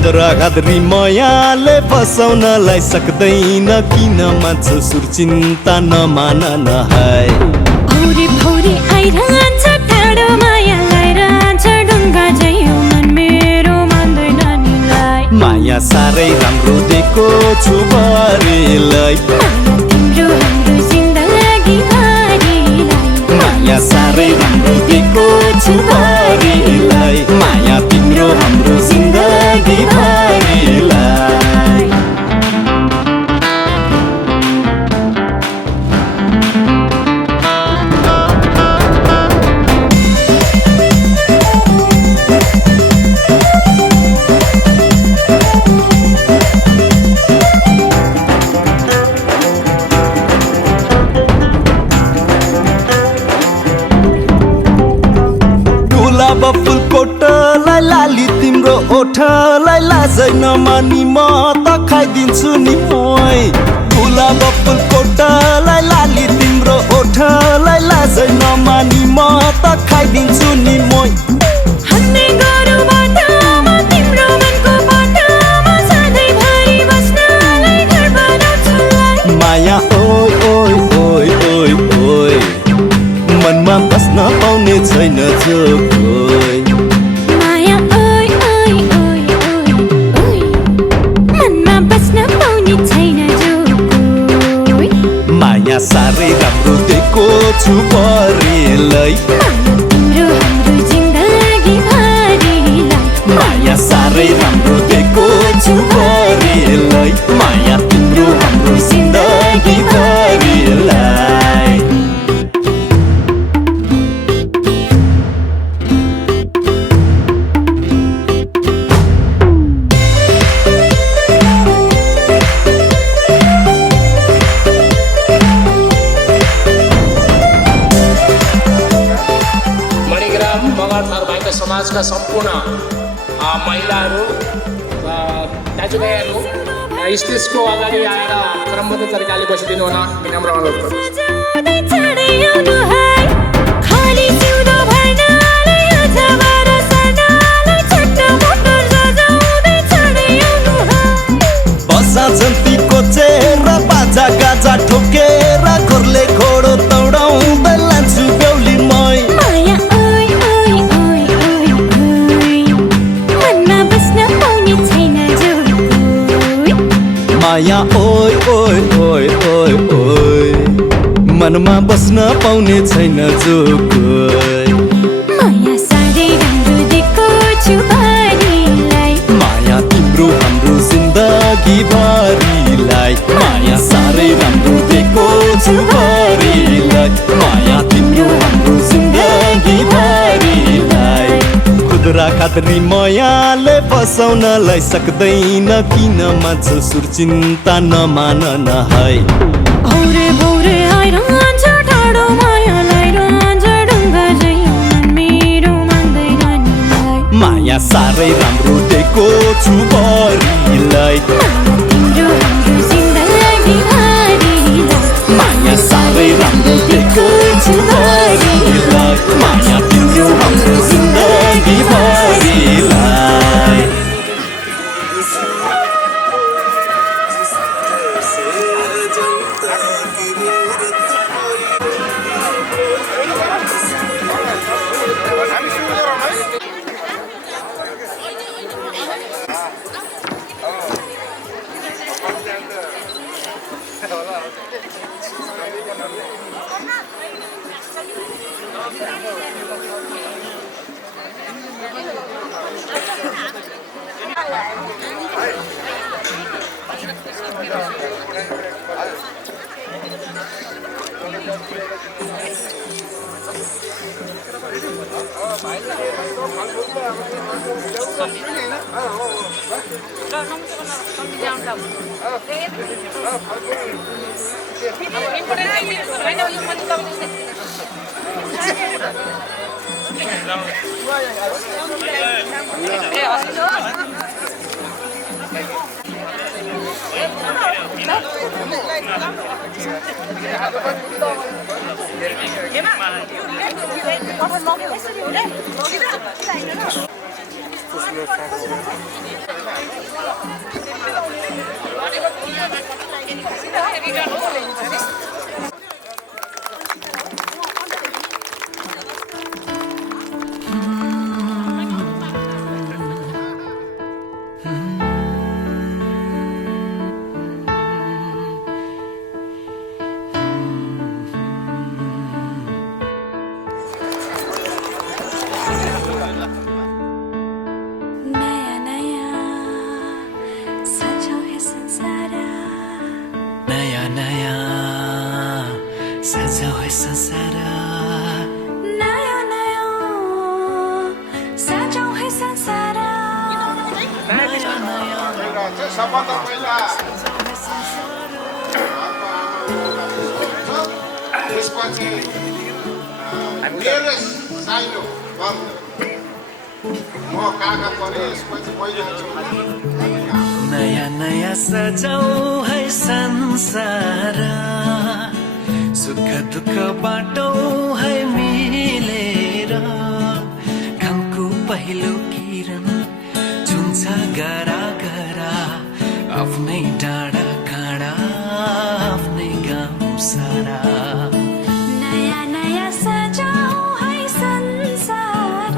खुदरा खाद्री मायाले बसाउनलाई सक्दैन किन मान्छे सुर चिन्ता नमान नहाय भौरी भौरी आइरहन्छ टाढो माया लाइरहन्छ ढुङ्गा झैँ मन मेरो मान्दैन निलाई माया साह्रै राम्रो दिएको छु भरिलाई तिम्रो हाम्रो जिन्दगी भरिलाई माया साह्रै राम्रो दिएको छु भरिलाई माया तिम्रो हाम्रो जिन्दगी भरिलाई फुल कोटलाई लाली तिम्रो ओठलाई लाजै नमानी म त खाइदिन्छु नि मोय गुलाब फुल कोटलाई लाली तिम्रो ओठलाई लाजै नमानी म त खाइदिन्छु नि मोय हान्ने गरौँ बाटोमा तिम्रो मनको बाटोमा सधैँभरि बस्नलाई घर बनाउँछु माया ओइ ओइ ओइ ओइ ओइ मनमा बस्न पाउने छैन जो कोही माया ओइ ओइ ओइ ओइ ओइ मनमा बस्न पाउने छैन जो कोही माया साह्रै राम्रो दिएको छु भरिलाई तिम्रो हाम्रो जिन्दगी भरिलाई माया साह्रै राम्रो दिएको छु भरिलाई माया तिम्रो हाम्रो जिन्दगी भरिलाई समाजका सम्पूर्ण महिलाहरू दाजुभाइहरू स्टेजको अगाडि आएर क्रमबद्ध तरिकाले बसिदिनु हुन विनम्र अनुरोध गर्छु जन्तीको चेहरा बाजा गाजा ठोकेर घरले घोडो दौडाउँदै लान्छु बेहुली मै माया ओइ ओइ ओइ ओइ ओइ मनमा बस्न पाउने छैन जो कोही माया ओइ ओइ ओइ ओइ ओइ मनमा बस्न पाउने छैन जो कोही माया साह्रै राम्रो दिएको छु भरिलाई माया तिम्रो हाम्रो जिन्दगी भरिलाई माया साह्रै राम्रो दिएको छु भरिलाई माया तिम्रो हाम्रो जिन्दगी भरिलाई खुदरा खाद्री मायाले बसाउनलाई सक्दैन किन मान्छे सुर चिन्ता नमान नहाय भौरे भौरे आइरहन्छ टाढो माया लाइरहन्छ ढुङ्गा झैँ मन मेरो मान्दैन निलाई माया साह्रै राम्रो दिएको छु भरिलाई तिम्रो हाम्रो जिन्दगी भरिलाई माया साह्रै राम्रो दिएको छु भरिलाई माया तिम्रो हाम्रो जिन्दगी भरिलाई नया नया सजाओ है संसार नया नया सजाओ है संसार नया नया सजाओ है संसार नया नया सबभन्दा पहिला त्यसपछि मेरो साइनो बन्द म काका परे यसपछि पहिला नया नया सजाऊ है संसार सुख दुःख बाटो है मिलेर घामको पहिलो किरण छुन्छ गरा गरा आफ्नै डाँडा काँडा आफ्नै गाउँ सारा नया नया सजाओ है संसार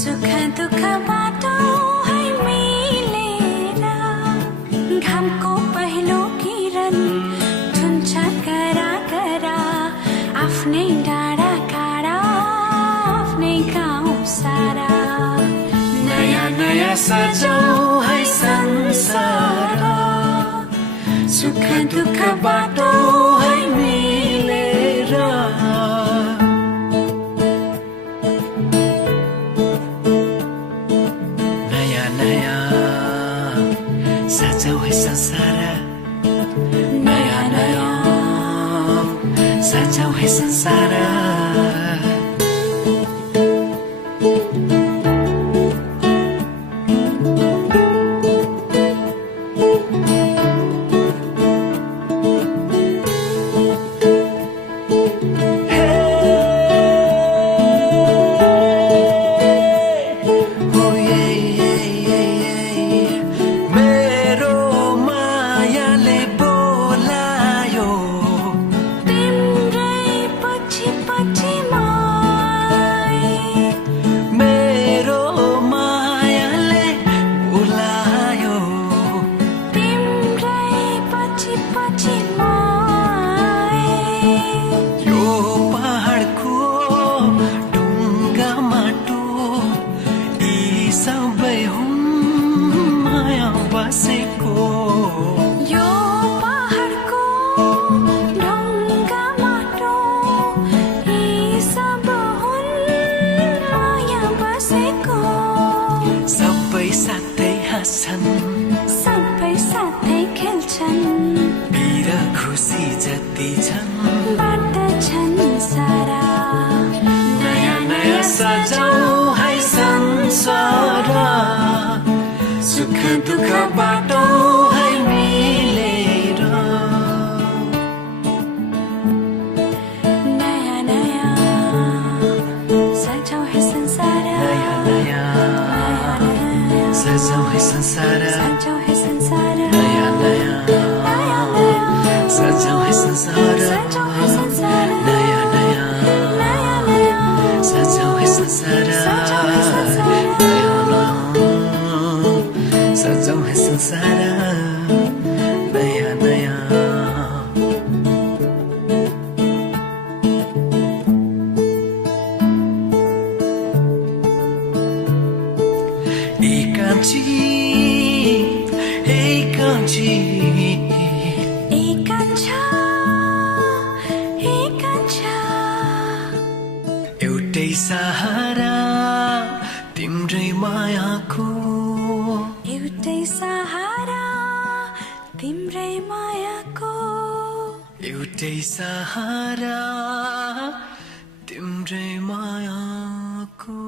सुख दुःख बाटो है मिलेर घामको पहिलो किरण छुन्छ करा करा आफ्नै डाँडा काँडा आफ्नै गाउँ सारा नया नया सजाऊ है संसार सुख दुःख बाटो है मिलेर नया नया सजाऊ है संसार नया नया सजाऊ है संसार मेरो मायाले बोलायो तिम्रै पछि पछि मेरो मायाले बोलायो तिम्रै पछि पछि यो पहाडको ढुङ्गा माटो यी सबै हुन् माया बसेको यो पहाडको ढुङ्गा माटो यी सब हुन् माया बसेको सबै साथै हाँस्छन् सबै साथै खेल्छन् पिर खुसी जति छन् बाँड्दछन् सारा नयाँ नयाँ सजाऊ है संसार सुख दुःख बाटो है मिलेर नया नया सजाओ है संसार नयाँ नयाँ सजाऊ है संसार सजाओ है संसार नयाँ नयाँ सजाऊ है संसार सजाओ है संसार नयाँ नयाँ नया नया सजाऊ है संसार सजाओ है संसार नयाँ नयाँ सजाऊ है संसार नयाँ नयाँ एकांची एकांची एकांछ एउटै सहारा तिम्रै मायाको एउटै सहारा तिम्रै मायाको एउटै सहारा तिम्रै मायाको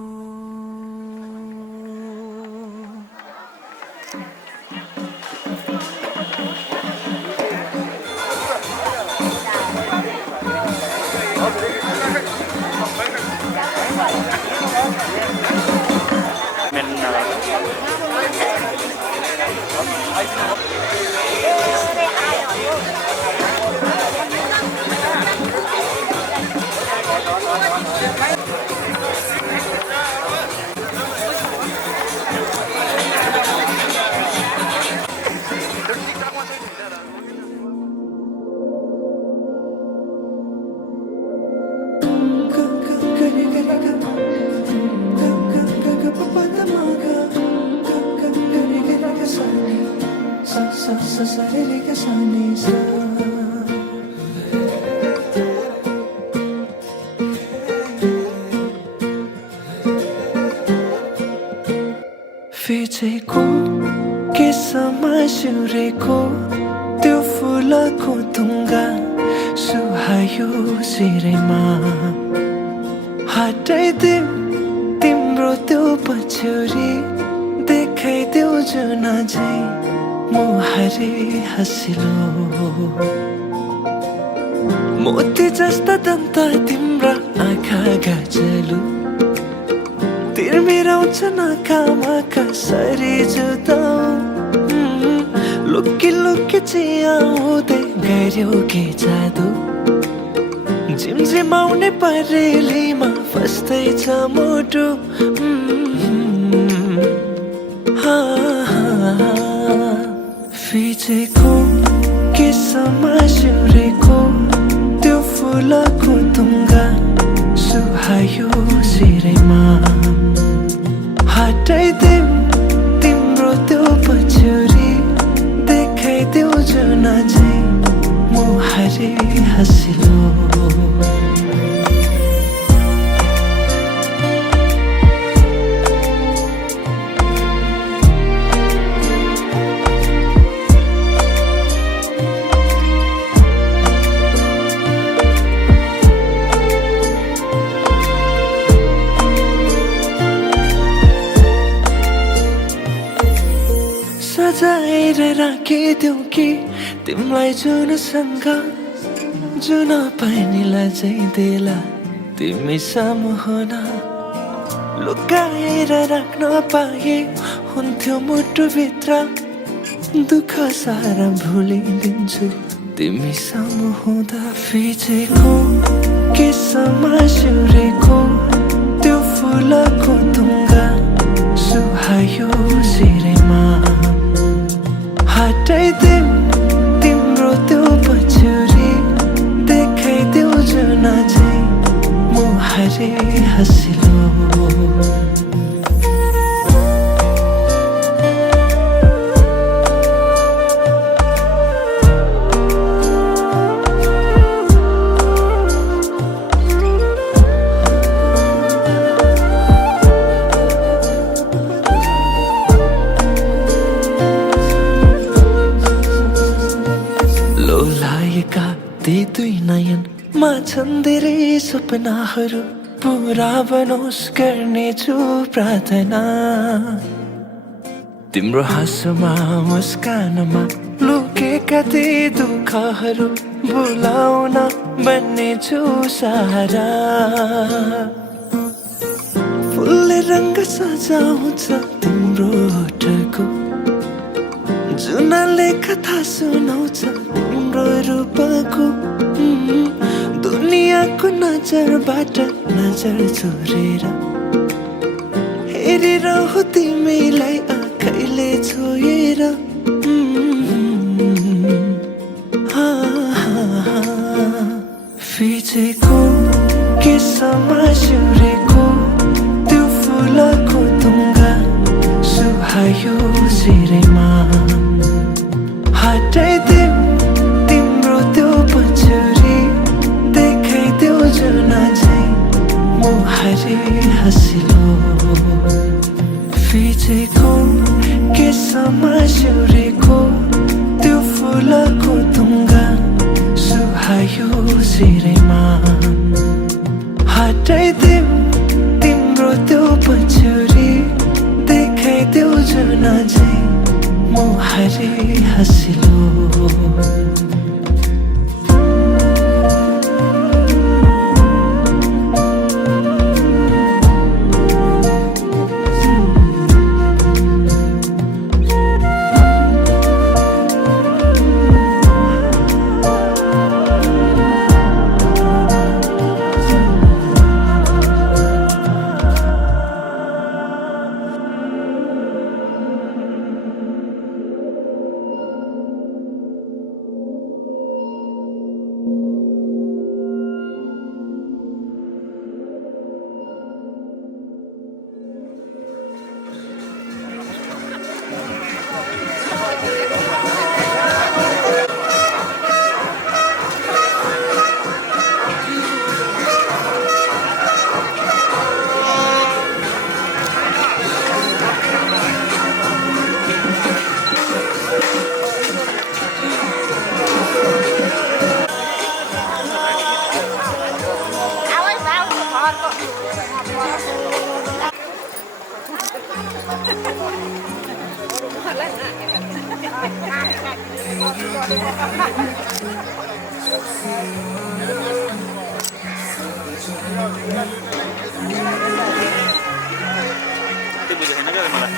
sa sa sa re re ga sa ni sa फिचेको केसमा सिउरेको त्यो फुलको तुङ्गा सुहायो सिरैमा हटाइदेऊ तिम्रो त्यो पछ्यौरी देखाइदेऊ जुन झै मुहारी हँसिलो मोती जस्ता दन्त तिम्रा आँखा गाजलु तिर्मिराउँछ नाकामा कसरी जुदाऊ लुकी लुकी चियाउँदै गऱ्यौ के जादु झिमझिमाउने परेलीमा फस्दैछ मुटु फिचेको केसमा सिउरेको त्यो फुलको तुङ्गा सुहायो सिरैमा हटाइदेऊ तिम्रो त्यो पछ्यौरी देखाइदेऊ जुन झै मुहारी हँसिलो सजाएर राखिदेऊ कि तिमीलाई जुनसँग जुन पानीलाई चाहिँ देला तिमी सामु हुन लुकाएर राख्न पाए हुन्थ्यो मुटुभित्र दुःख सारा भुलिदिन्छु तिमी सामु हुँदा फिचेको केसमा सिउरेको त्यो फुलको तुङ्गा सुहायो सिरैमा हटाइदेऊ तिम्रो त्यो पछ्यौरी देखाइदेऊ जुन झै मुहारी हँसिलो लोलाएका ती दुई नयनमा छन् धेरै सपनाहरू पुरा बनोस् गर्नेछु प्रार्थना तिम्रो हाँसोमा मुस्कानमा लुकेका ती दुःखहरू भुलाउन बन्नेछु सहारा फुलले रङ्ग सजाउँछ तिम्रो ओठको जुनले कथा सुनाउँछ तिम्रो रूपको दुनियाँको नजरबाट नजर चोरेर हेरिरहु तिमीलाई आँखैले छोएर फिचेको केसमा सिउरेको त्यो फुलको तुङ्गा सुहायो सिरैमा हटाइदेऊ तिम्रो त्यो पछ्यौरी देखाइदेऊ जुन झै मुहारी हँसिलो फिचेको केसमा सिउरेको त्यो फुलको तुङ्गा सुहायो सिरैमा हटाइदेऊ तिम्रो त्यो पछ्यौरी देखाइदेऊ जुन झै मुहारी हँसिलो त्यो बुझेको छैन क्या मलाई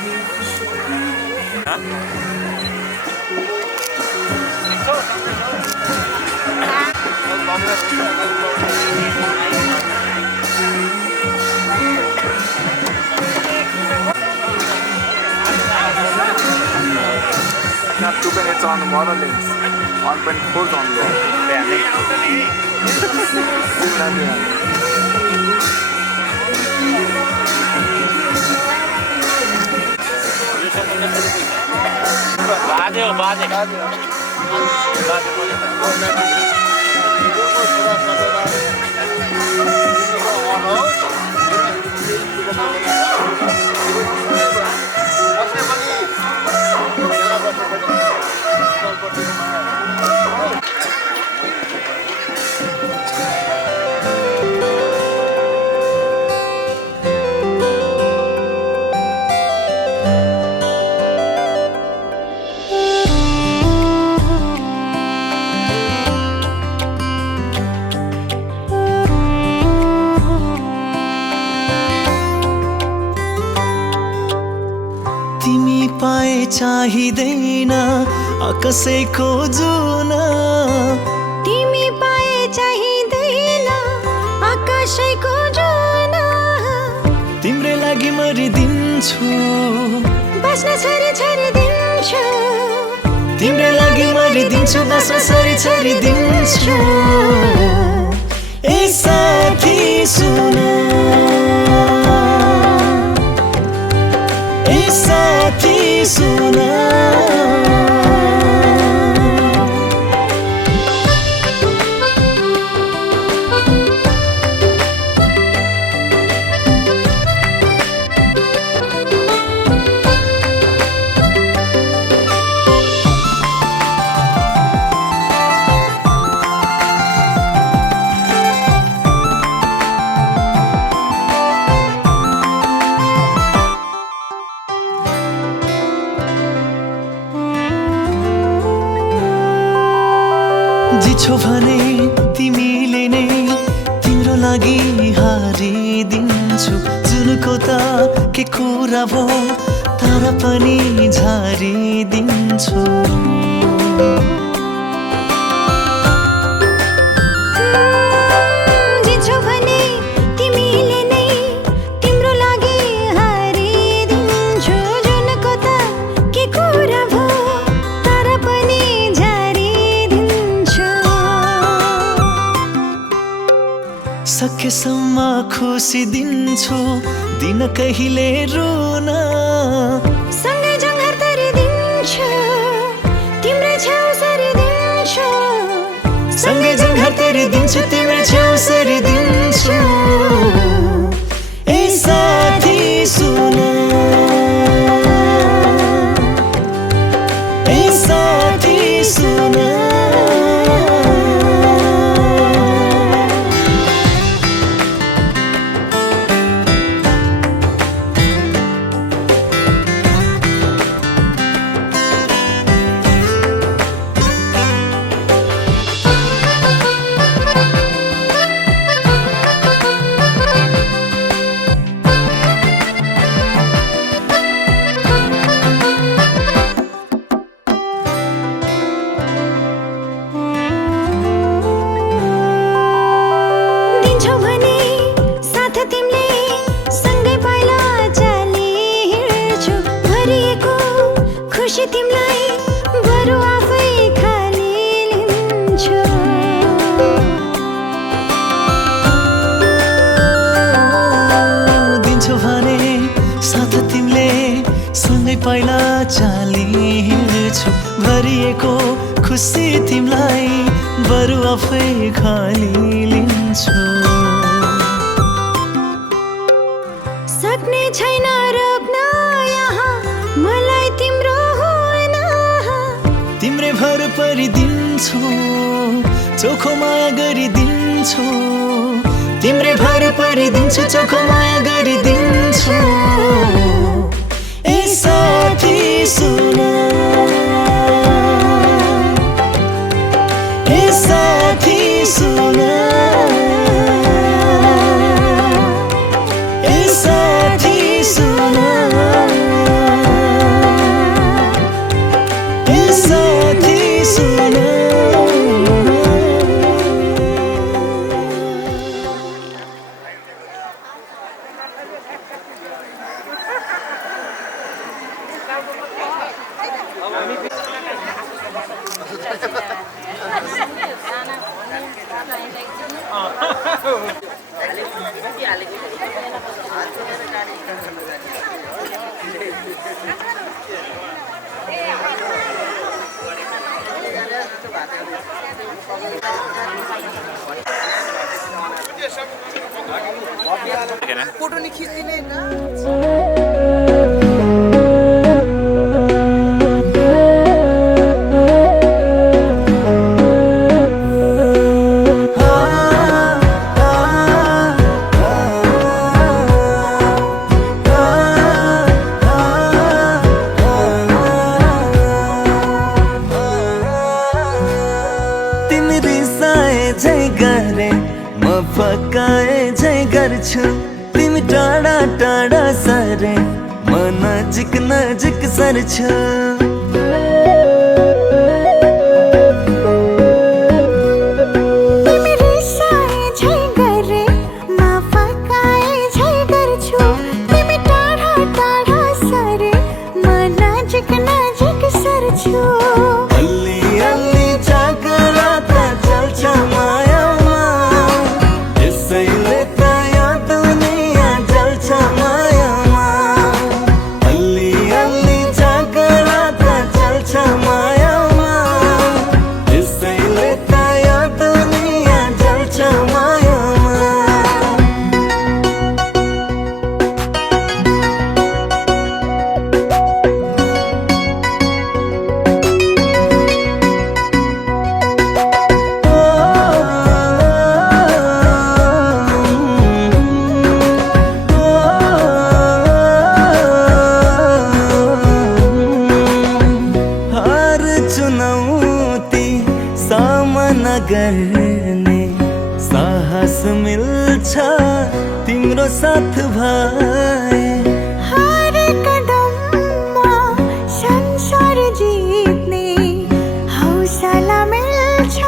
Not 2 minutes on the model lens, 1.4 on the तिमी पाए चाहिँदैन आकाशैको जुन तिमी पाए चाहिँदैन आकाशैको जुन तिम्रै लागि मरिदिन्छु बस्न छरी छरी दिन्छु तिम्रै लागि मरिदिन्छु बस्न सरी छरी दिन्छु ए साथी सुन ए साथी सुन जिछो भने तिमीले नै तिम्रो लागि हारिदिन्छु जुनको त के कुरा भो तर पनि झारिदिन्छु जिछो भने तिमीले नै तिम्रो लागि हारिदिन्छु जुनको त के कुरा भो तर पनि झारिदिन्छु सकेसम्म खुसी दिन्छु दिन कहिले रुन सँगै जङ्घर तरिदिन्छु तिम्रै छेउ सरिदिन्छु सँगै जङ्घर तरिदिन्छु तिम्रै छेउ सरिदिन्छु ए साथी सुन ए साथी सुन दिन्छौ भने साथ तिमीले सँगै पाइला चाली हिँड्छु भरिएको खुसी तिमीलाई बरु आफै खाली लिन्छु दिन्छौ भने साथ तिमीले सँगै पाइला चाली हिँड्छु भरिएको खुसी तिमीलाई बरु आफै खाली लिन्छु सक्ने छैन रोक्न यहाँ मलाई तिम्रो होइन तिम्रै भर परिदिन्छु चोखो माया गरिदिन्छु तिम्रै भर परिदिन्छु चोखो माया गरिदिन्छु ए साथी सुन ए साथी सुन ए साथी सुन ए साथी सुन फोटो नहीं खींचती नहीं ना फकाए झै गर्छु तिमी टाढा टाढा सरे म नजिक नजिक सर्छु तिमी रिसाए झै गरे म फकाए झै गर्छु तिमी टाढा टाढा सरे म नजिक नजिक सर्छु अल्ली अल्ली जागरा त चल्छ मायामा यसैले त यो दुनिया जल्छ मायामा अल्ली अल्ली जागरा त चल्छ मायामा यसैले त यो दुनिया जल्छ मायामा हर चुनौती सामना गर्ने साहस मिल्छ तिम्रो साथ भए हर कदममा संसार जित्ने हौसला मिल्छ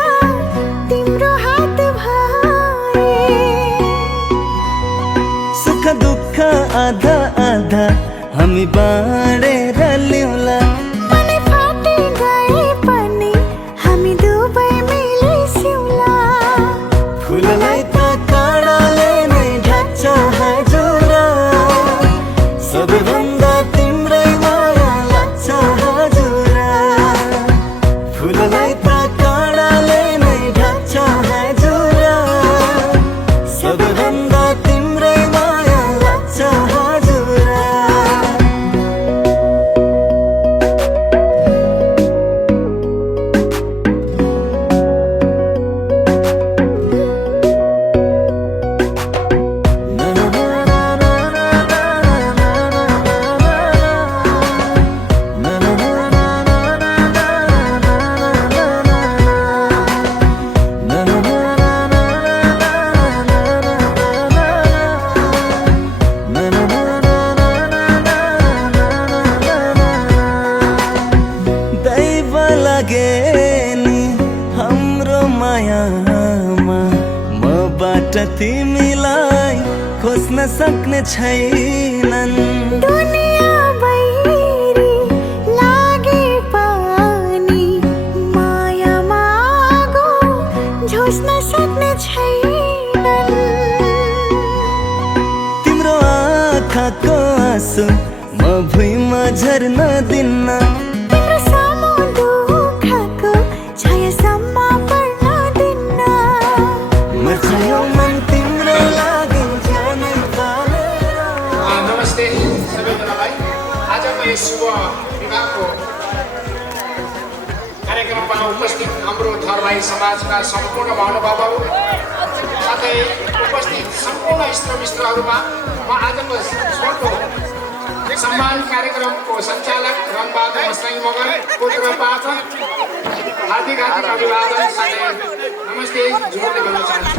तिम्रो हात भए सुख दुःख आधा आधा हामी बाँडेर ल्याउला मनै फाटी गए पनि हामी दुवै मिली सिउला फुललाई त काँडाले नै ढाक्छ हजुर सबैभन्दा तिम्रै माया लाग्छ हजुर फुललाई त काँडाले नै ढाक्छ हजुर सबैभन्दा तिम्रै माया लाग्छ हजुर दैव लागे नि हाम्रो मायामा मबाट तिमीलाई खोज्न सक्ने छैनन् दुनिया बहिरी लागे पनि मायामा आगो झोस्न सक्ने छैनन् तिम्रो आँखाको आँसु म भुइँमा झर्न दिन्न तिम्रो सामु दुःखको छायासम्म पर्न दिन्न मर्छ यो मन तिम्रो लागि जानै पालेर नमस्ते सबैजनालाई आजको यस शुभ विवाहको कार्यक्रममा उपस्थित हाम्रो थरवाई समाजका सम्पूर्ण महानुभावहरू साथै उपस्थित सम्पूर्ण इष्टमित्रहरूमा म आजको छोटो सम्मान कार्यक्रमको सञ्चालक रणबहादुर मस्ताङ मगर पुत्रपात्र हार्दिक अभिवादन साथै नमस्ते जोडले भन्न चाहन्छु।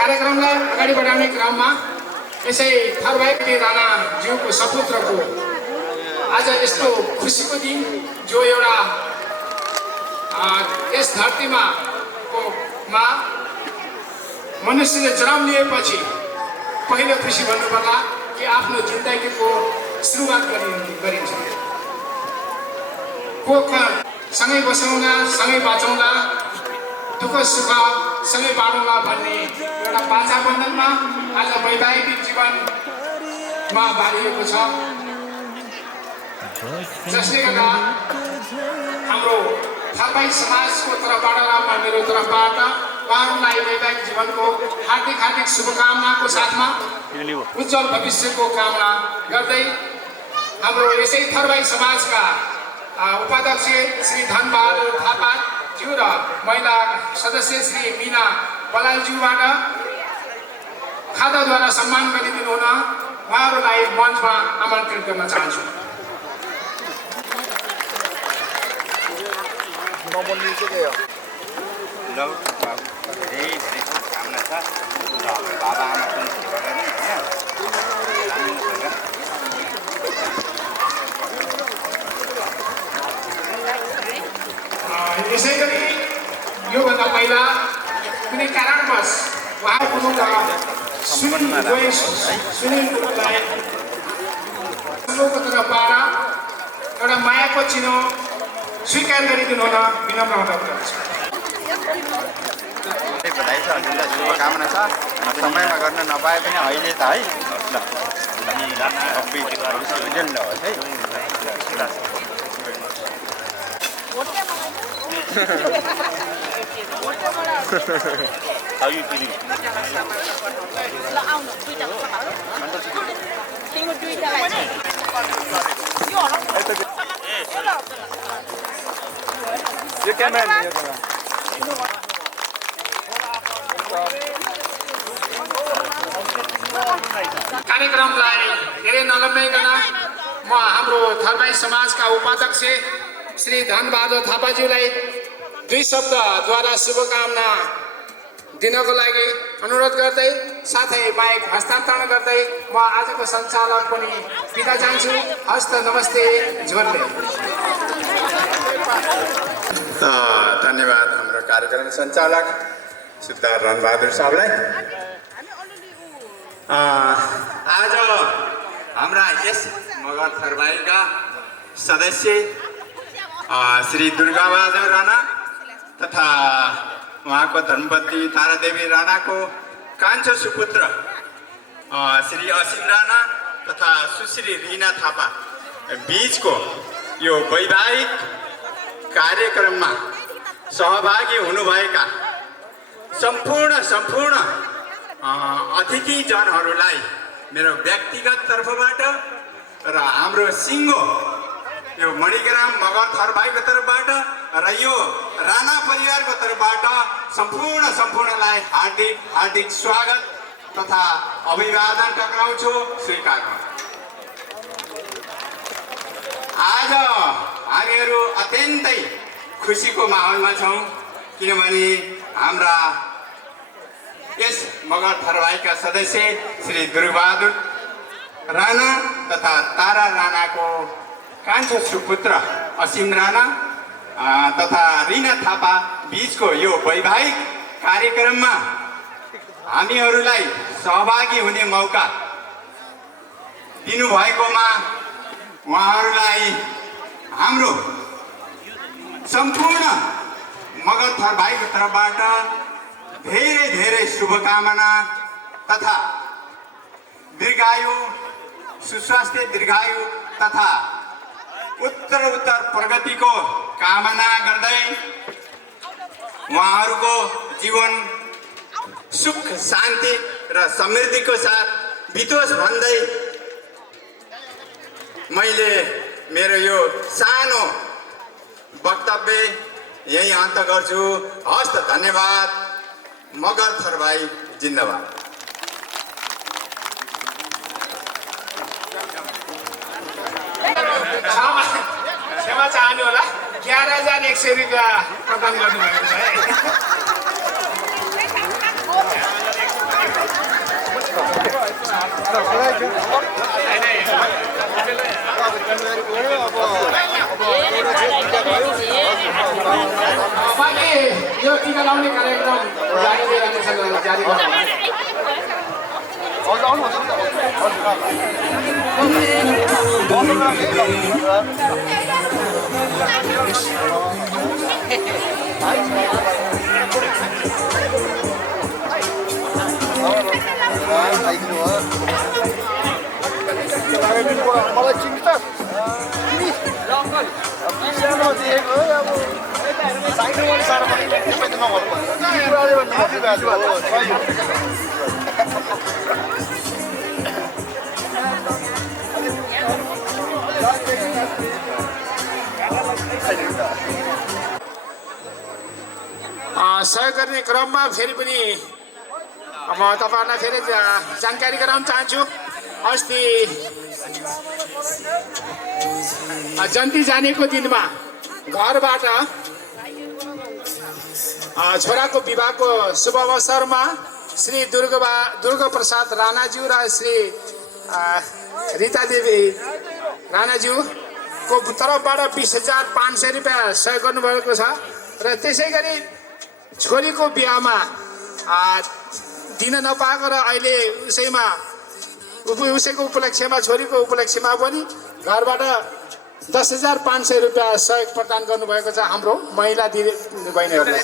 कार्यक्रमलाई अगाडि बढाउने क्रममा यसै थरभाइ राणाज्यूको सपुत्रको आज यस्तो खुसीको दिन जो एउटा यस धरतीमा मनुष्यले जन्म लिएपछि पहिलो खुसी भन्नुपर्दा कि आफ्नो जिन्दगीको सुरुवात गरिन्छ। सँगै बसौँला, सँगै बाँचौँला, दुःख सुख सँगै बाँडौँला भन्ने एउटा बाचा बन्धनमा आज वैवाहिक जीवनमा बाँडिएको छ, जसले गर्दा हाम्रो थापाई समाजको तर्फबाट मेरो तर्फबाट उहाँहरूलाई वैवाहिक जीवनको हार्दिक शुभकामनाको साथमा उज्जवल भविष्यको कामना गर्दै हाम्रो यसै थरवाई समाजका उपाध्यक्ष श्री धनबहादुर थापाज्यू र महिला सदस्य श्री मीना बलालज्यूबाट खाताद्वारा सम्मान गरिदिनु हुन उहाँहरूलाई मञ्चमा आमन्त्रित गर्न चाहन्छु। यसै गरी योभन्दा पहिला कुनै कारणवश उहाँको सुनिल गुरुङलाई तर्फबाट एउटा मायाको चिनो स्वीकार गरिदिनु हुन विनम्र अनुरोध गर्छु। बधाई छ, हजुरलाई शुभकामना छ। समयमा गर्न नपाए पनि अहिले त है कार्यक्रमलाई धेरै नलम्ब्याइकन म हाम्रो थरवाई समाजका उपाध्यक्ष श्री धनबहादुर थापाज्यूलाई दुई शब्दद्वारा शुभकामना दिनको लागि अनुरोध गर्दै साथै माइक हस्तान्तरण गर्दै म आजको सञ्चालक पनि बिदा चाहन्छु। हस्त नमस्ते झोरले। धन्यवाद हाम्रो कार्यक्रम सञ्चालक सुधार रणबहादुर साहबलाई। आज हाम्रा यस मगर थरवाईका सदस्य श्री दुर्गाबहादुर राणा तथा उहाँको धर्मपत्नी तारादेवी राणाको कान्छो सुपुत्र श्री असीम राणा तथा सुश्री रिना थापा बीचको यो वैवाहिक कार्यक्रममा सहभागी हुनुभएका सम्पूर्ण अतिथिजनहरूलाई मेरो व्यक्तिगत तर्फबाट र हाम्रो सिङ्गो यो मणिग्राम मगर थरवाईको तर्फबाट र यो राणा परिवारको तर्फबाट सम्पूर्णलाई हार्दिक स्वागत तथा अभिवादन टक्राउँछु, स्वीकार गर्छु। आज हामीहरू अत्यन्तै खुसीको माहौलमा छौँ, किनभने हाम्रा यस मगर थरवाईका सदस्य श्री दुर्गाबहादुर राणा तथा तारा राणाको कान्छो सुपुत्र असीम राणा तथा रिना थापा बीचको यो वैवाहिक कार्यक्रममा हामीहरूलाई सहभागी हुने मौका दिनुभएकोमा उहाँहरूलाई हाम्रो सम्पूर्ण मगर थरवाईको तर्फबाट धेरै शुभकामना तथा दीर्घायु, सुस्वास्थ्य, दीर्घायु तथा उत्तर प्रगतिको कामना गर्दै उहाँहरूको जीवन सुख शान्ति र समृद्धिको साथ बितोस् भन्दै मैले मेरो यो सानो वक्तव्य यही अन्त गर्छु। हस्त, धन्यवाद। मगर थरवाई जिन्दाबाद। क्षमा चाहनु होला 11,100 रुपियाँ प्रदान गर्नुभएको छ है मैले यो टिका लाउने कार्यक्रम जारी मलाई चिन्छ सहयोग गर्ने क्रममा फेरि पनि म तपाईँहरूलाई फेरि जानकारी गराउन चाहन्छु अस्ति जन्ती जानेको दिनमा घरबाट छोराको विवाहको शुभ अवसरमा श्री दुर्गा प्रसाद राणाज्यू र श्री रीता देवी राणाज्यूको तर्फबाट 20,500 रुपियाँ सहयोग गर्नुभएको छ र त्यसै गरी छोरीको बिहामा दिन नपाएको र अहिले उसैको उपलक्ष्यमा छोरीको उपलक्ष्यमा पनि घरबाट 10,500 रुपियाँ सहयोग प्रदान गर्नुभएको छ हाम्रो महिला दिदी बहिनीहरूले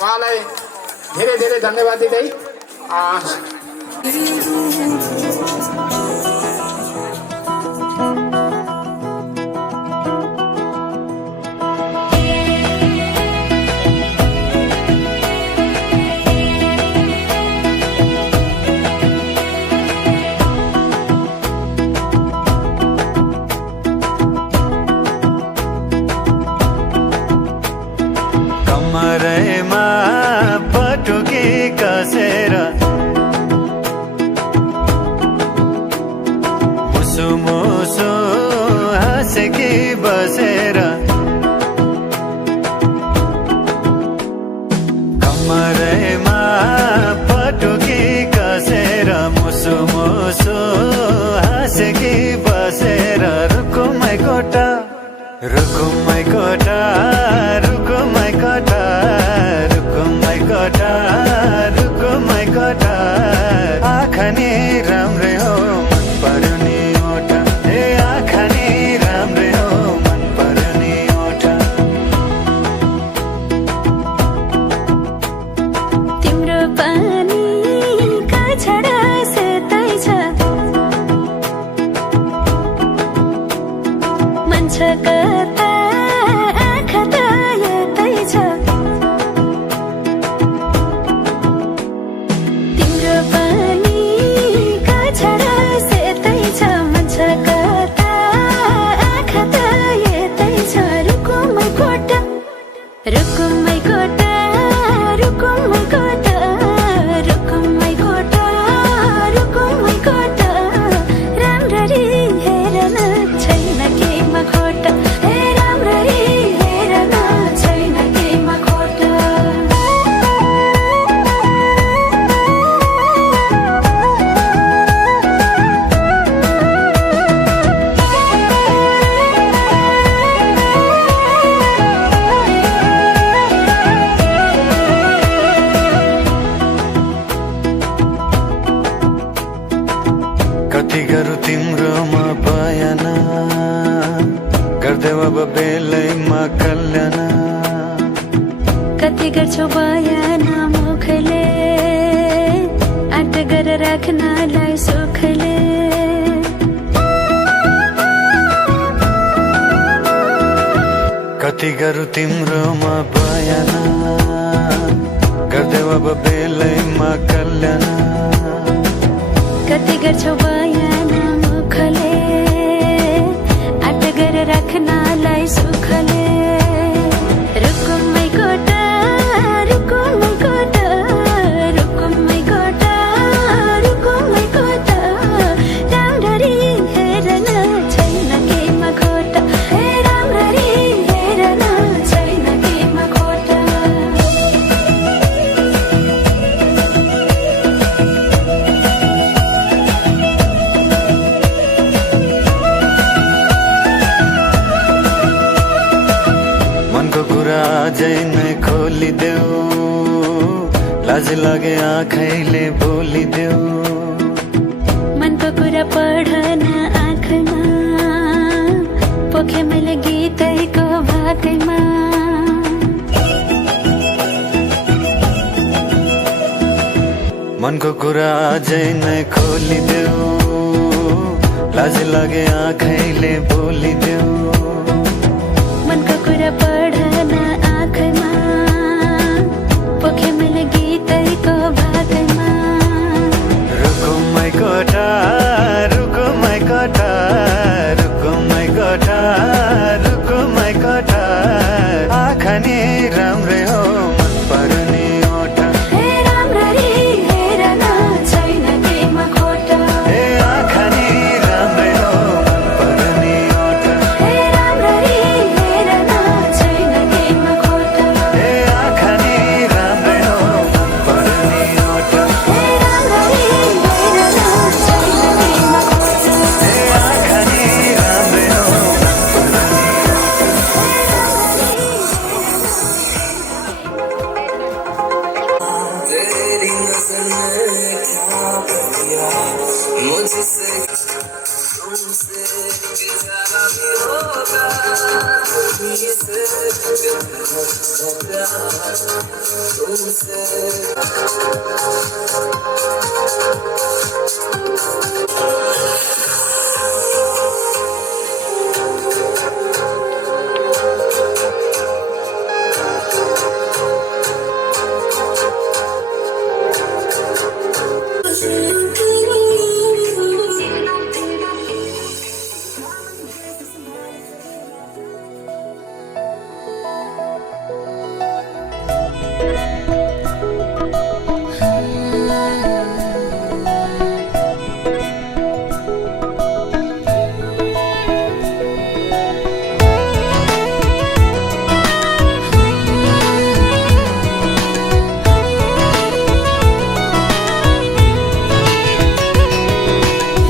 उहाँलाई धेरै धेरै धन्यवाद दिँदै कमरैमा पटुकी कसेर मुसु मुसु हाँसेकी बसेर कमरैमा पटुकी कसेर मुसु मुसु हाँसेकी बसेर रुकुमै कोटा रुकुमै कोटा रुकुमै कोटा रुकुमै कोटा रुकुमै कोटा आँखा नि राम्रै हो मन पर्यो नि ओठा ए आँखा नि राम्रै हो मन पर्यो नि ओठा तिम्रो पानी का छडा सेतै छ मन छ कता आँखा त यतै छ तिम्रो पानी का छडा सेतै छ मन छ कता आँखा त यतै छ रुकुमै कोटा रुकुमै कोटा रुकुमै कोटा रुकुमै कोटा रुकुमै कोटा राम्ररी हेर्न छैन केमा खोटा हे राम्ररी हेर्न छैन केमा खोटा कति गरौँ तिम्रोमा बयान गर्दै अब बेलैमा कल्याण कति गर्छौ बयान मुखले आँट गरेर राख्नलाई सुखले कति गरौँ तिम्रोमा बयान गर्दै अब बेलैमा कल्याण कति गर्छौ बयान मुखले आँट गरेर राख्नलाई सुखले रुकुमै कोटा रुकुमै कोटा रुकुमै कोटा रुकुमै कोटा खोलिदेऊ लाज लागे आँखैले बोलिदेऊ मनको कुरा पढन आँखमा पोखे मैले गीतैको भाकैमा मनको कुरा अझै नै खोलिदेऊ लाज लागे आँखैले बोलिदेऊ मनको कुरा पढन आँखमा पोखे मैले गीतैको भाकैमा रुको मै कोठा रुको मै कोठा रुको मै कोठा रुको मै कोठा आँखा नि राम्रै हो मन पर्ने ओठा हे राम्ररी हेर न छैन केमा खोटा ए आँखा नि राम्रै हो मन पर्ने ओठा हे राम्ररी हेर न छैन केमा खोटा ए आँखा नि राम्रै हो मन पर्ने ओठा हे राम्ररी हेर न छैन केमा खोटा ए आँखा नि राम्रै हो मन पर्ने तेरी नजर ने क्या कर दिया मुझसे तुमसे गुजारा भी होगा कभी से तुमसे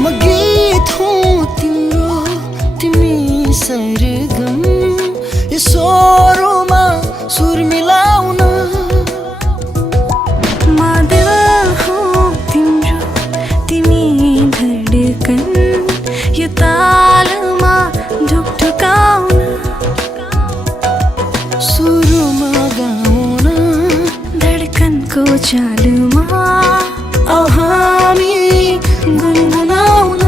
म गीत हुँ तिम्रो तिमी सरगम यो स्वरमा सुर मिलाउन म दिल हो तिम्रो तिमी धडकन यो तालमा ढुकढुकाउन सुरुमा गाउन धडकनको चालुमा औ हामी गुनगुनाउन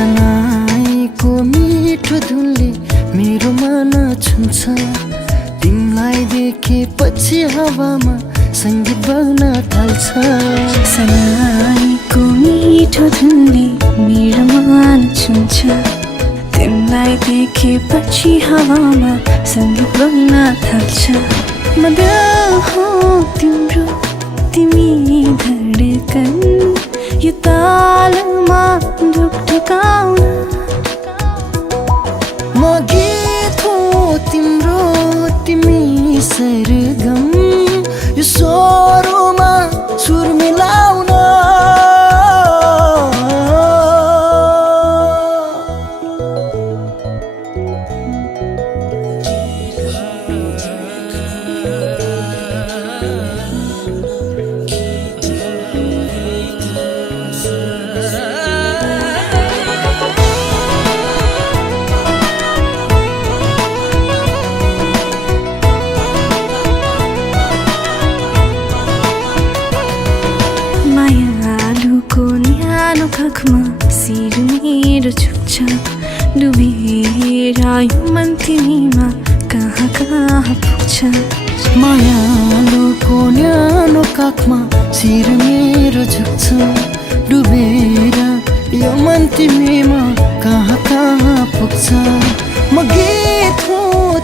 सनाईको मिठो धुनले मेरो मन छुन्छ तिमीलाई देखेपछि हावामा सङ्गीत बग्न थाल्छ सनाईको मिठो धुनले मेरो मन छुन्छ तिमीलाई देखेपछि हावामा सङ्गीत बग्न थाल्छ म दिल हो तिम्रो तिमी धडकन यो तालमा ढुकढुकाउन म गीत हुँ तिम्रो तिमी सरगम यो स्वरमा सुर मिलाउन शिर मेरो छुट्छ डुबेर यो मन तिमीमा कहाँ कहाँ पुग्छ मायालुको न्यानो काखमा शिर मेरो झुक्छ डुबेर यो मन तिमीमा कहाँ कहाँ पुग्छ म गीत हो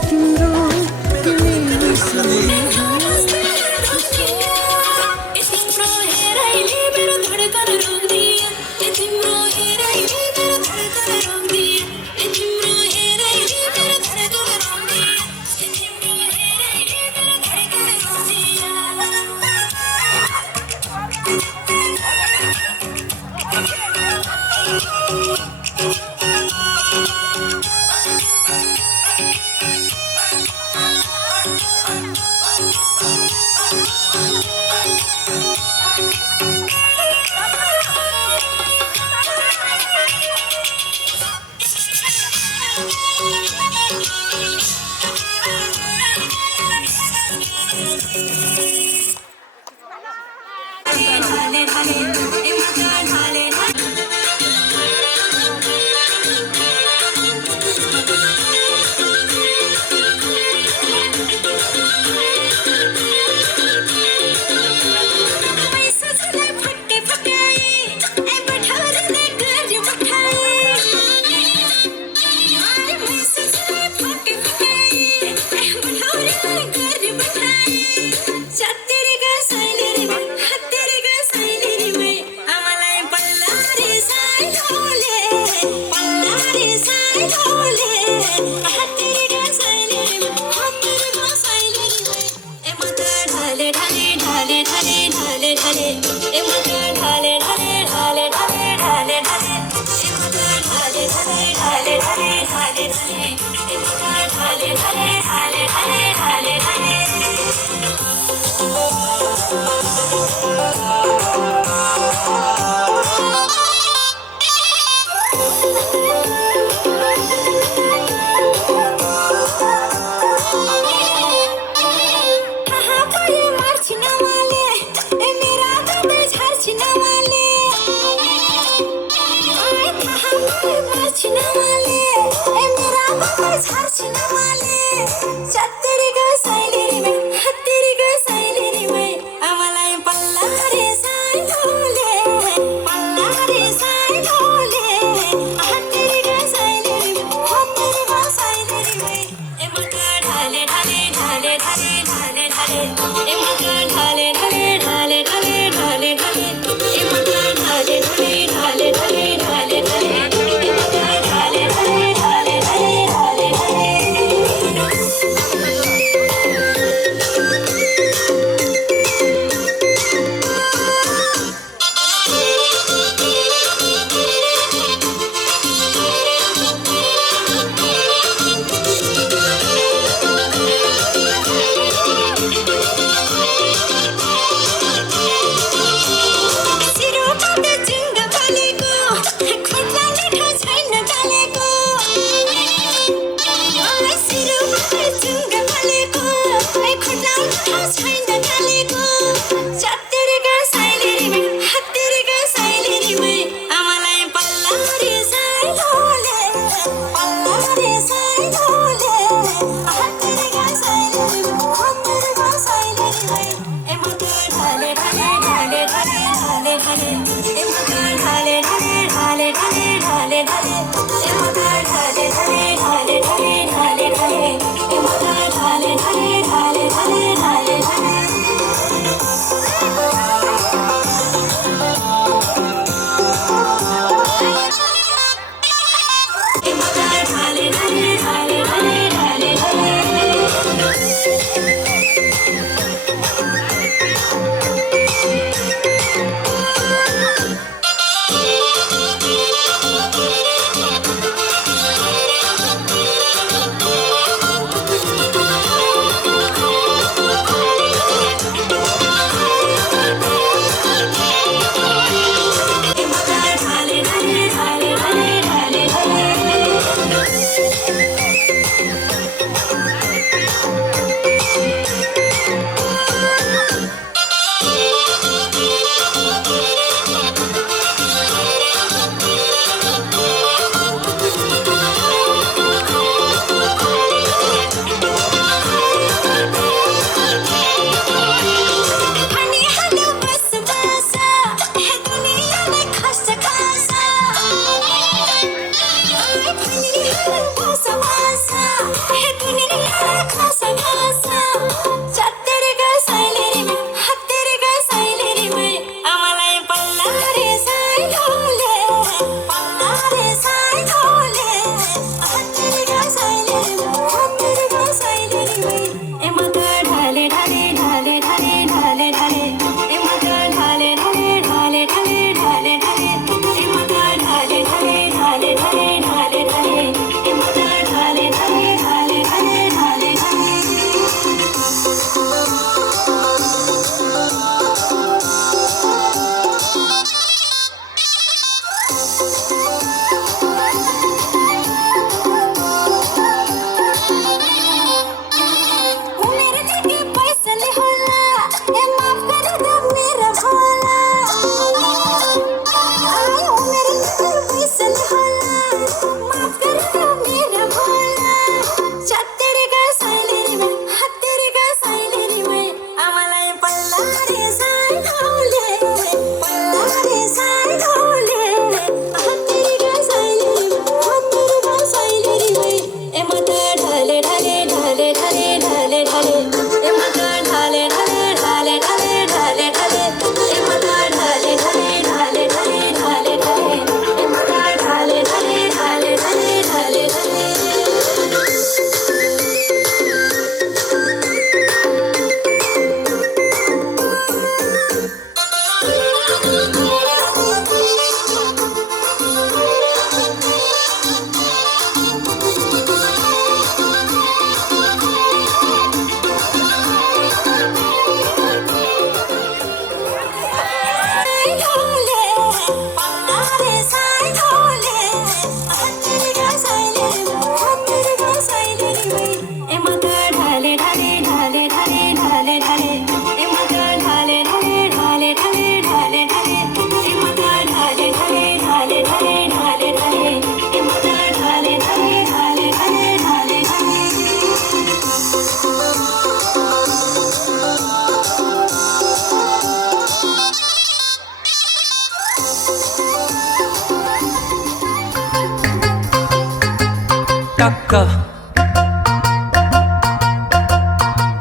तिम्रो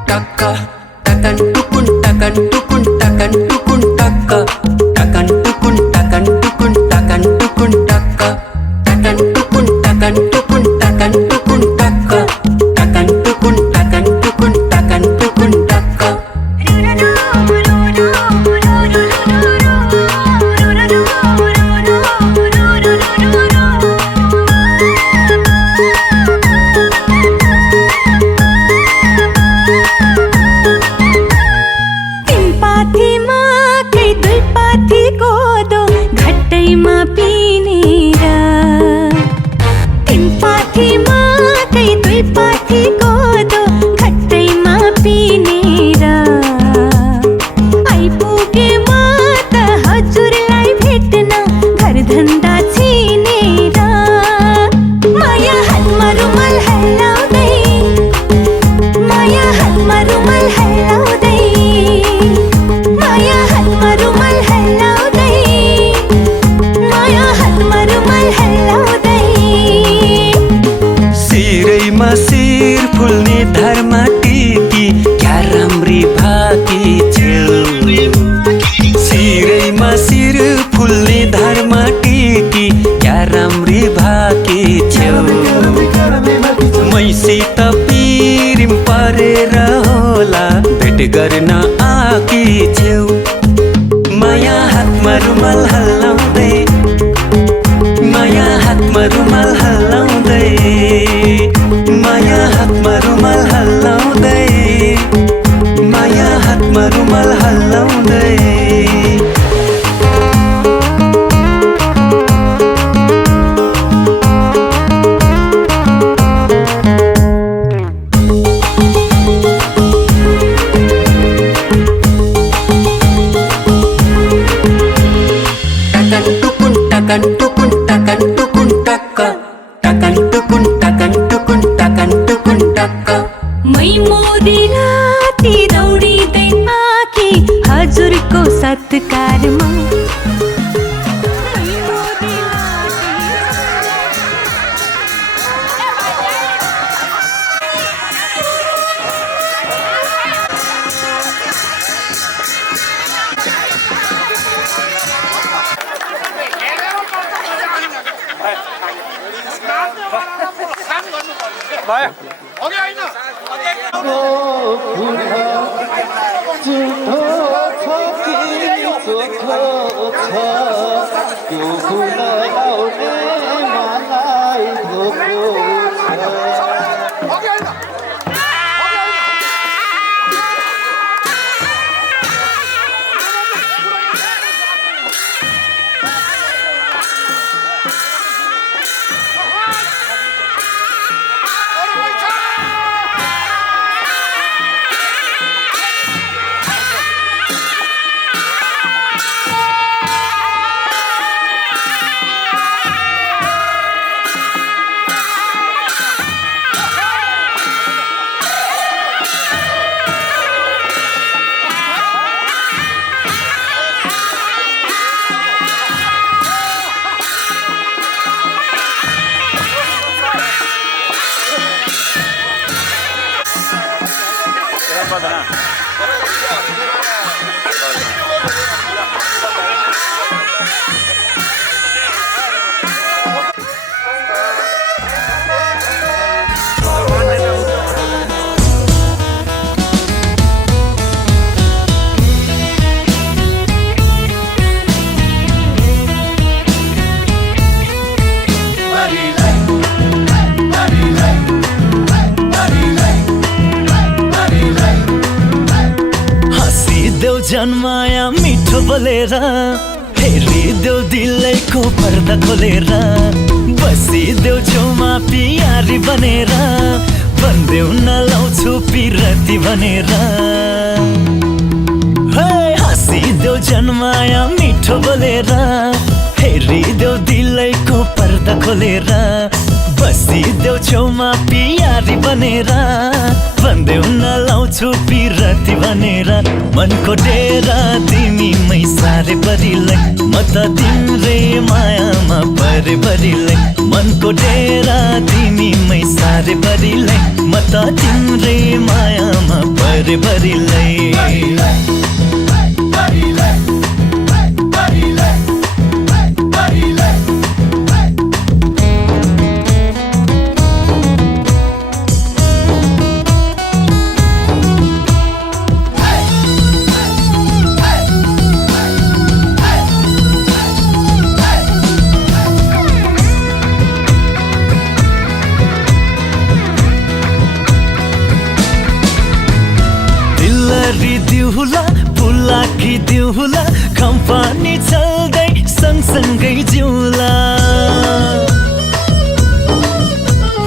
taka takan tukun takan tukun takan tukun taka takan tukun takan tukun takan tukun taka takan tukun takan tukun takan tukun taka takan tukun takan tukun takan tukun taka शिर फुल्ने धारमा टिकी क्या राम्री भाकी छेउ शिरैमा शिर फुल्ने धारमा टिकी क्या राम्री भाकी छेउ मैसित पिरिम परेर होला भेट गर्न आकी छेउ माया हातमा रुमाल हल्लाउँदै माया हातमा रुमाल हल्लाउँदै माया हातमा रुमाल हल्लाउँदै माया हातमा रुमाल हल्लाउँदै takan tukun takan tukun taka takan tukun takan tukun takan tukun taka मै मोदिला ती दौडिँदै आकी हजुरको सत्कारमा अघि होइन जन्माया मिठो बोलेर हेरिदेऊ दिलैको पर्दा खोलेर बसिदेऊ छेउमा पियारी बनेर भन्देऊ नलाउँछु पिरती भनेर हाँसिदेऊ जन्माया मिठो बोलेर हेरिदेऊ दिलैको पर्दा खोलेर बस हँसिदेऊ छेउमा पियारी बनेर भन्देऊ नलाउँछु पिरती भनेर मनको डेरा तिमीमै सारे बरिलै म त तिम्रै मायामा परे बरिलै मनको डेरा तिमीमै सारे बरिलै म त तिम्रै मायामा परे बरिलै दिउला फुलाकी दिउला खम्पानी चल्दै सँगसँगै जिउला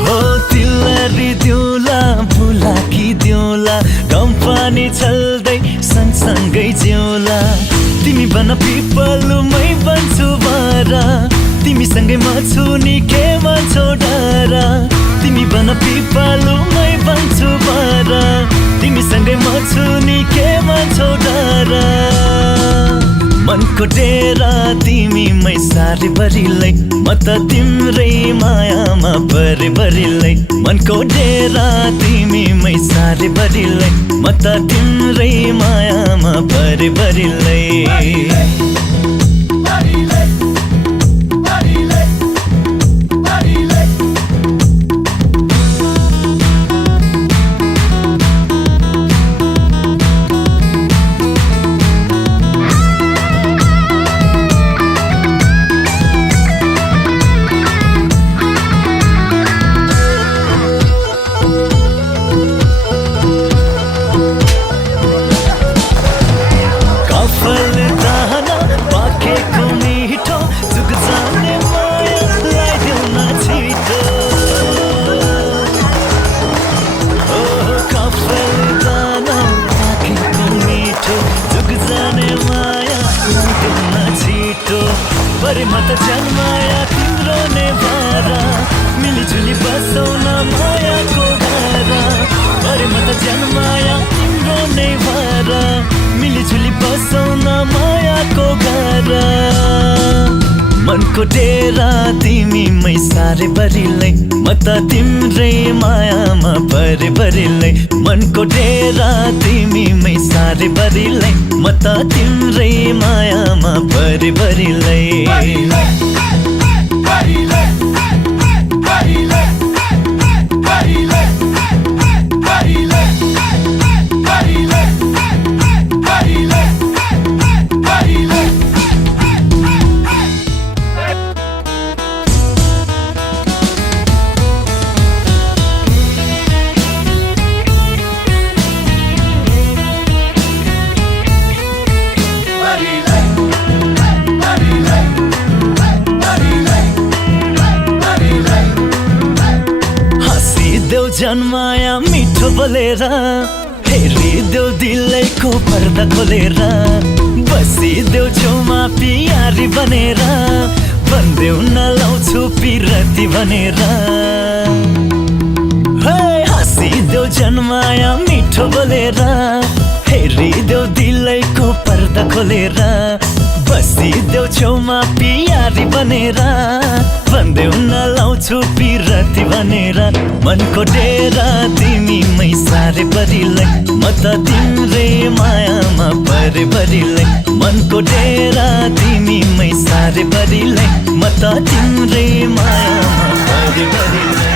हो तिलरी दिउला फुलाकी दिउला खम्पानी चल्दै सँगसँगै जिउला तिमी बन पिपलुमै बन्छु बारा तिमीसँगै म छु नि के मान्छौ डरा तिमी बन पिपलुमै बन्छु बारा तिमीसँगै म छु नि के मान्छौ डरा मनको डेरा तिमीमै सारे बरिलै म त तिम्रै मायामा परे बरिलै मनको डेरा तिमीमै सारे बरिलै म त तिम्रै मायामा परे बरिलै परे म त जन्माया तिम्रो ने भारा मिलिजुली बसौ न मायाको धारा परे म त जन्माया तिम्रो ने भारा मिलिजुली बसौ न मायाको धारा मनको डेरा तिमीमै सारे बरिलै म त तिम्रै मायामा परे बरिलै मनको डेरा तिमीमै सारे बरिलै म त तिम्रै मायामा परे बरिलै जन्माया मिठो बोलेर हेरिदेऊ दिलैको पर्दा खोलेर बसिदेऊ छेउमा पियारी बनेर भन्देऊ नलाउँछु पिरती भनेर हाँसिदेऊ जन्माया मिठो बोलेर हेरिदेऊ दिलैको पर्दा खोलेर बसिदेऊ छेउमा पियारी बनेर भन्देऊ नलाउँछु पिरती भनेर मनको डेरा तिमीमै सारे बरिलै म त तिम्रै मायामा परे बरिलै मनको डेरा तिमीमै सारे बरिलै म त तिम्रै मायामा परे बरिलै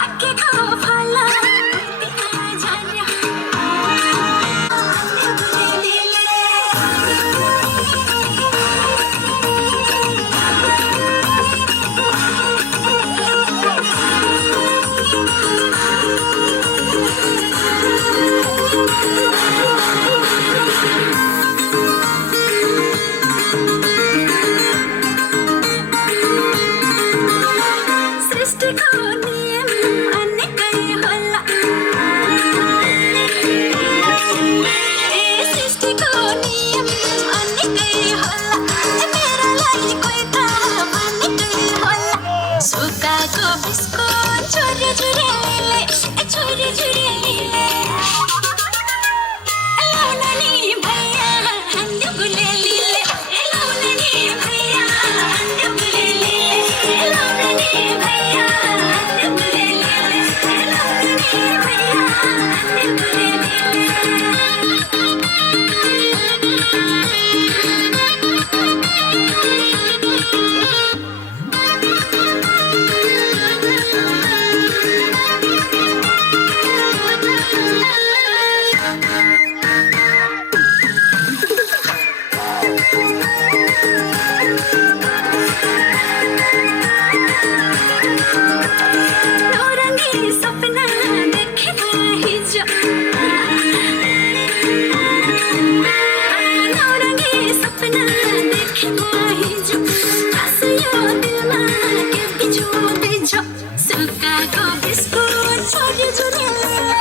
आके खाओ भाला सुकाको बिस्कुट छोरी जुरेलीले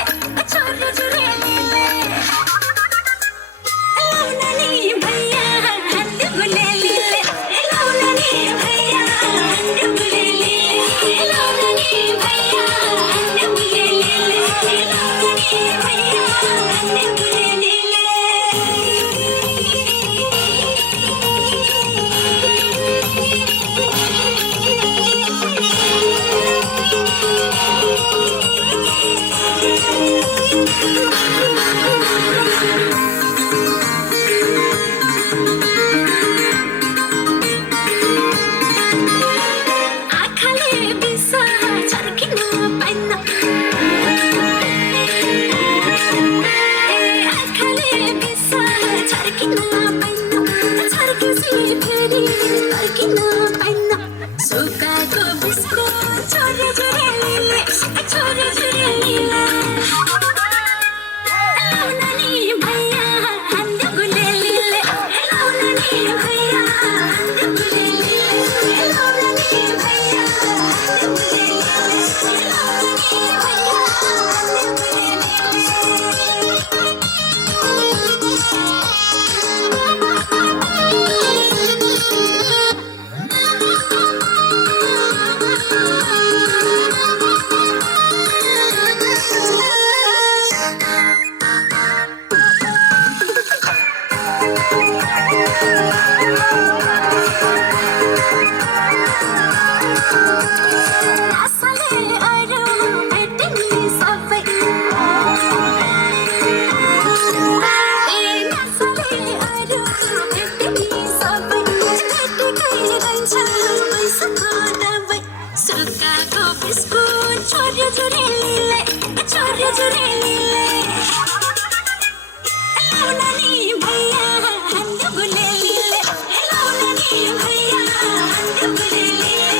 लाउन नि भैया हात गुलेलीले लाउन नि भैया हात गुलेलीले लाउन नि भैया हात गुलेलीले लाउन नि भैया हात गुलेलीले आँखाले बिसा छर्किन पाइन्न आँखाले बिसा छर्किन पाइन्न छर्केपछि फेरि फर्किन पाइन्न सुकाको बिस्कुट छोरी जुरेलीले लाउन नि भैया हात गुलेलीले लाउन नि भैया हात गुलेलीले लाउन नि भैया हात गुलेलीले लाउन नि भैया आशाले अरू भेट्ने सबै आशाले अरू भेट्ने सबै भेटेकै रहन्छ पैसाको दबाई सुकाको बिस्कुट छोरी जुरेलीले लाउन नि भैया हात गुलेलीले लाउन नि भैया हात गुलेलीले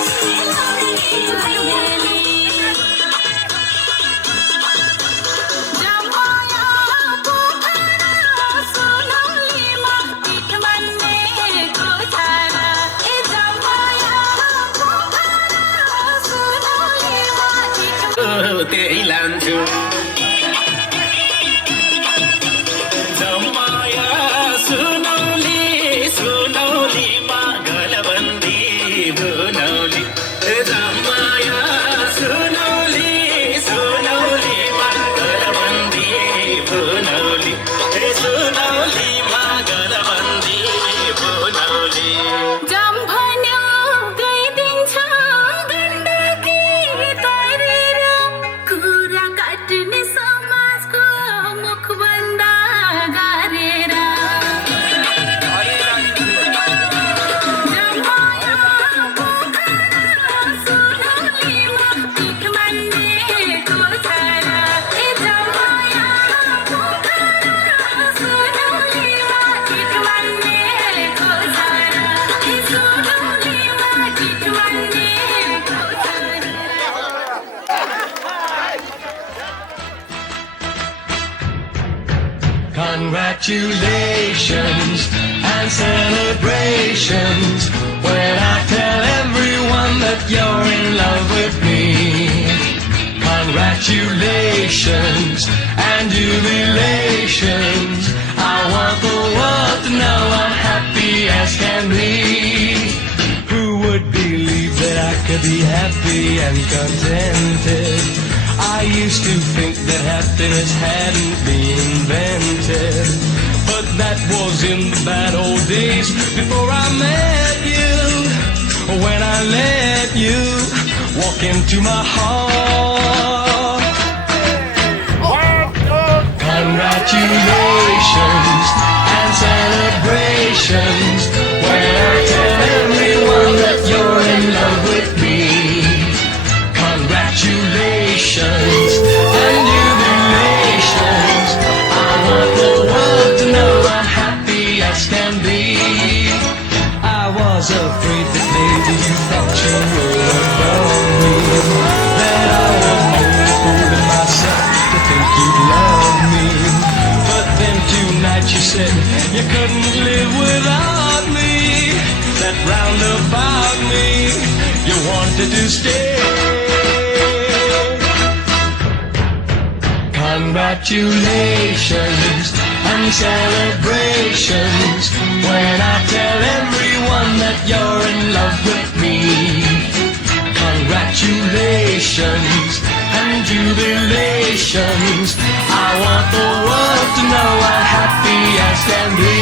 लाउन नि भैया जमाया पोखरा सुनौलीमा पिठ बन्नेको छारा जमाया पोखरा सुनौलीमा त्यही लान्छु जमाया सुनौलीमा गलबन्दी धुनौली जमाया सुनौलीमा गलबन्दी धुनौली सुनौलीमा गलबन्दी धुनौली जम्भन्यो गइदिन्छ गण्डकी तरेर कुरा काट्ने समाजको मुखबन्द गरेर जमाया पोखरा सुनौलीमा पिठ बन्नेको छारा जमाया पोखरा सुनौलीमा पिठ बन्नेको छारा सुनौलीमा पिठ बन्नेको छारा Congratulations and celebrations when I tell everyone that you're in love with me. Congratulations and jubilations. I want the world to know I'm happy as can be. Who would believe that I could be happy and contented? I used to think that happiness hadn't been invented, but that was in the bad old days before I met you. When I let you walk into my heart. Congratulations and celebrations when I tell everyone that you're in love with me. Congratulations and jubilations. I want the world to know I'm happy as can be. I was afraid that maybe you thought you were above me, that I was only fooling myself to think you'd love me. But then tonight you said you couldn't live without me, that round about me you wanted to stay. Congratulations and celebrations when I tell everyone that you're in love with me. Congratulations and jubilations. I want the world to know I'm happy as can be.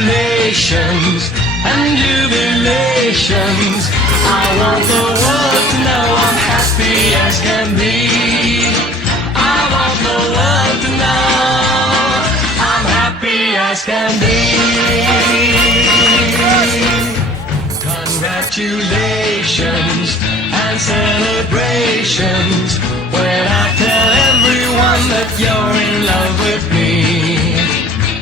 Congratulations and jubilations. I want the world to know I'm happy as can be. I want the world to know I'm happy as can be. Congratulations and celebrations when I tell everyone that you're in love with me.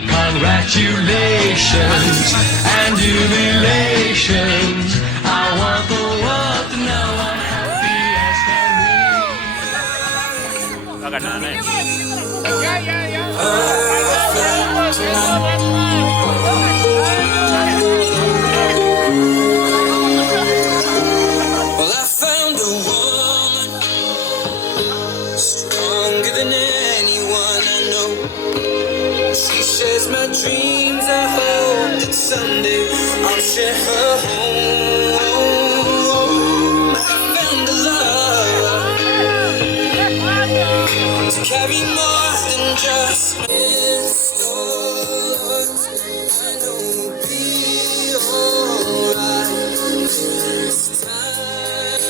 Congratulations and jubilations. I want the world to know I'm happy as can be. Agak aneh. Well, I found a woman stronger than anyone I know. She shares my dreams. I hope that someday I'll share her home. I found a love to carry more than just stars. I know we'll be alright this time.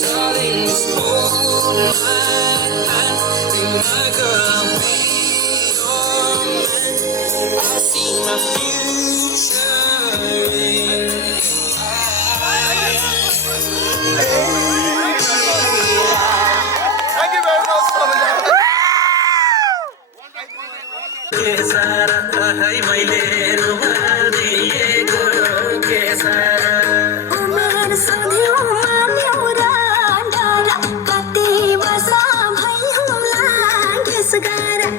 Darling, just hold my hand. Be my girl, I'll be your man. I see my future in Thank you very much, Sonia. उमेर सधैँमा Neura डारा कति बसा भई हमला guess गारा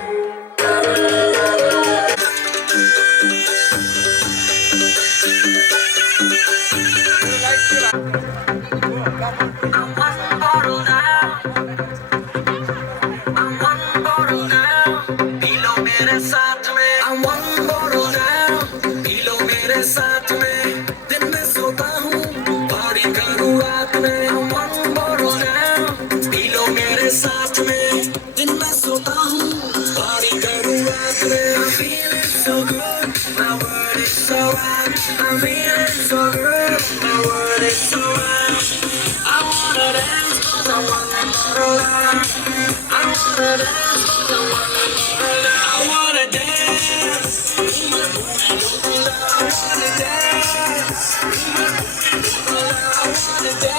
I'm one bottle down, पी लो मेरे साथ में दिन में सोता हूँ पार्टी करूँ रात में I'm one bottle down, पी लो मेरे साथ में दिन में सोता हूँ पार्टी करूँ रात में I'm feeling so good, my word is so right. I'm feeling so good, my word is so right. I wanna dance 'cause I wanna bottle down. I wanna dance 'cause I wanna bottle down. I wanna dance.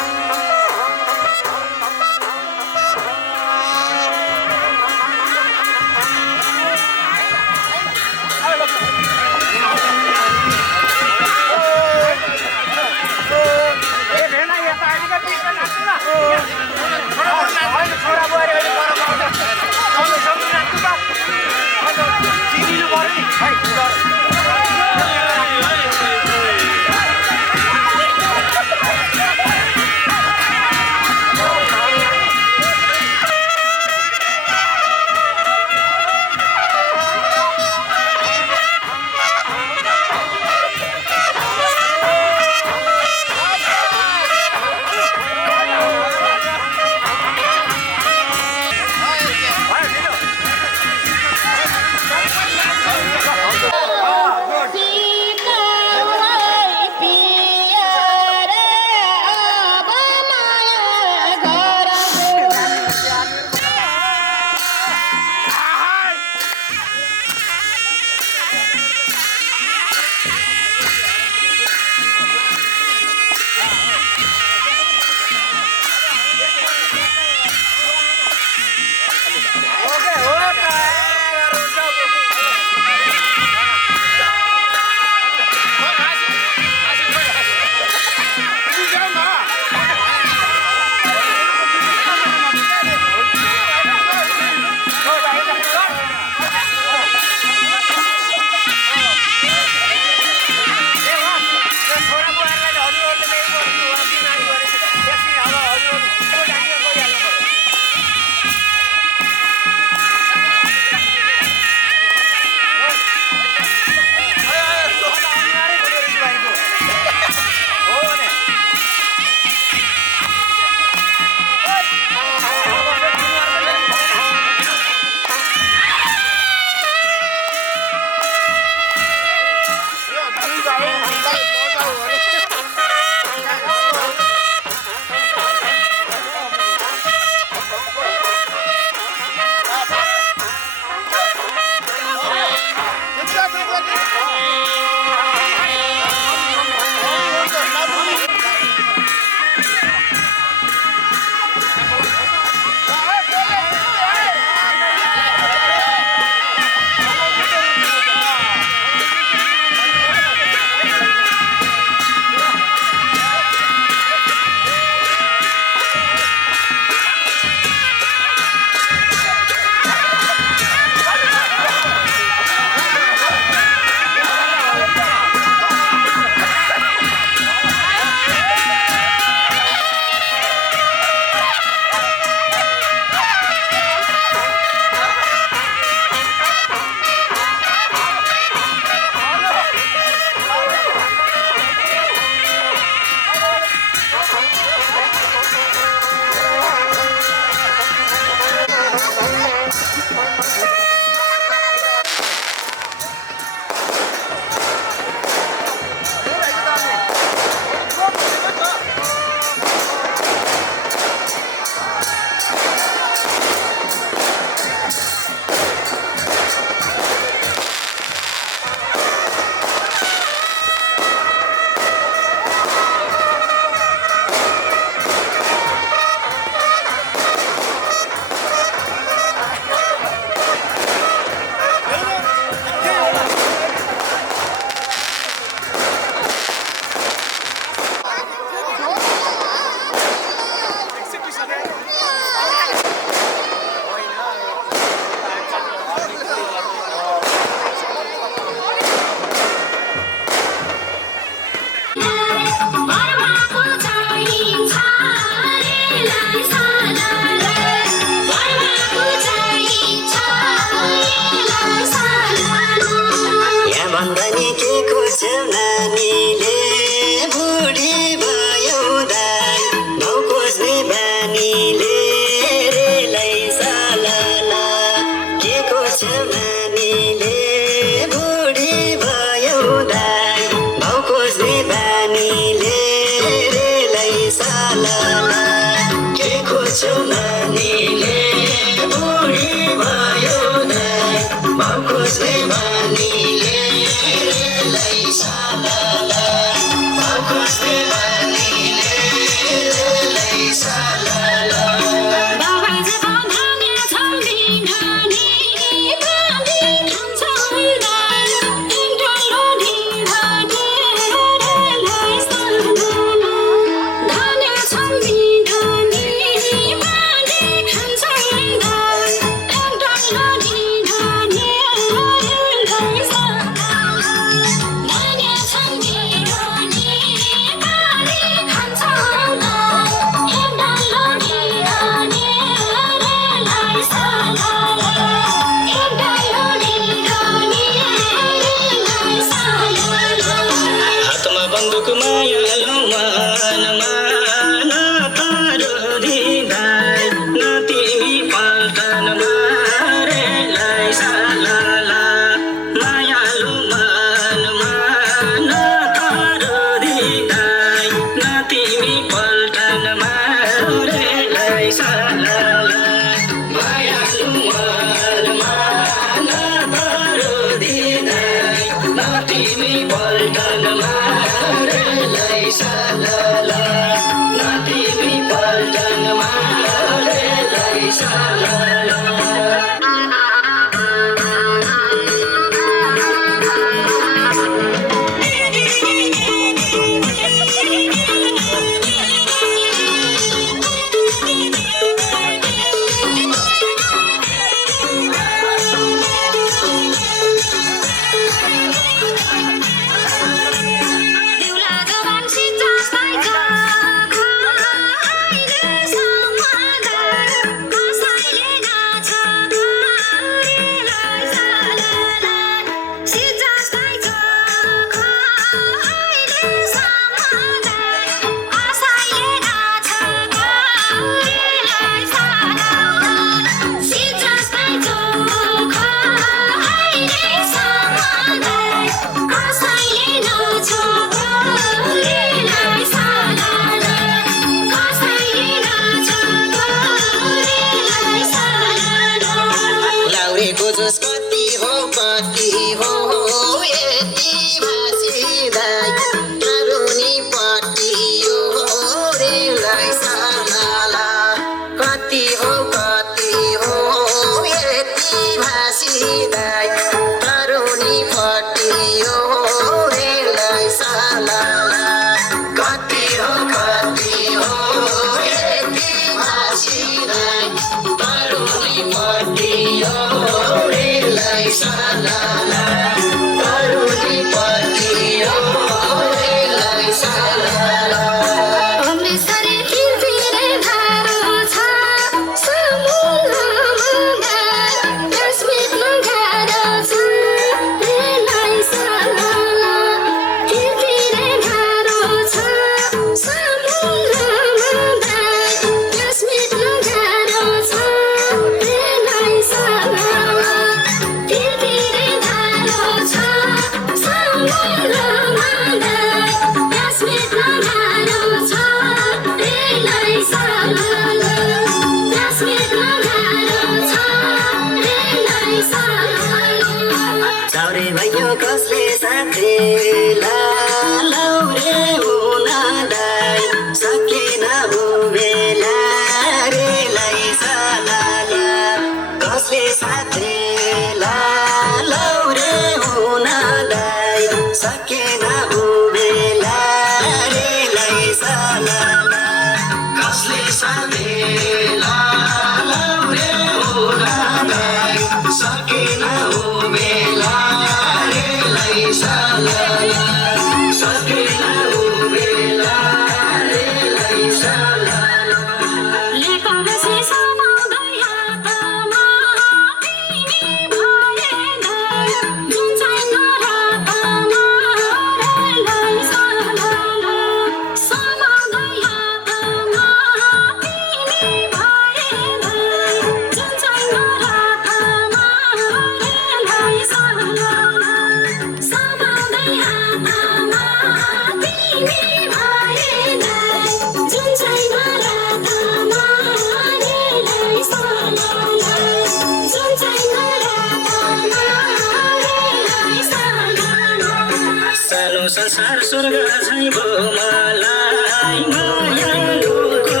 संसार स्वर्ग झै भो मलाई मायालुको